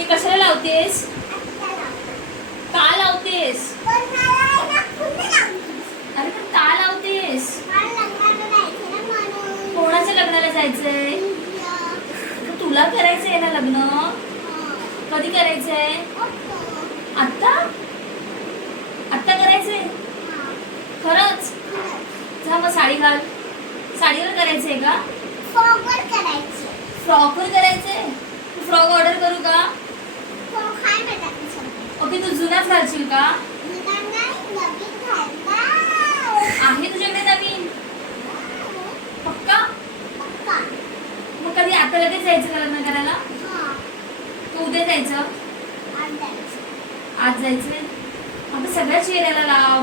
लावतेस? का लावतेस? अरे पण का लावतेस? कोणाच्या लग्नाला जायचंय? तुला करायचंय ना लग्न? कधी करायचंय? आत्ता? आत्ता करायचंय? खरंच? जा मग साडी घाल. साडीवर करायचंय का? फ्रॉकवर करायचंय. फ्रॉक ऑर्डर करू का ओके तू जुनाच घालशील का? आहे तुझ्याकडे नवीन? पक्का? मग कधी आता लगेच जायचं का लग्न करायला? तू उद्या जायचं. आज जायचं? आता सगळ्या चेहऱ्याला लाव.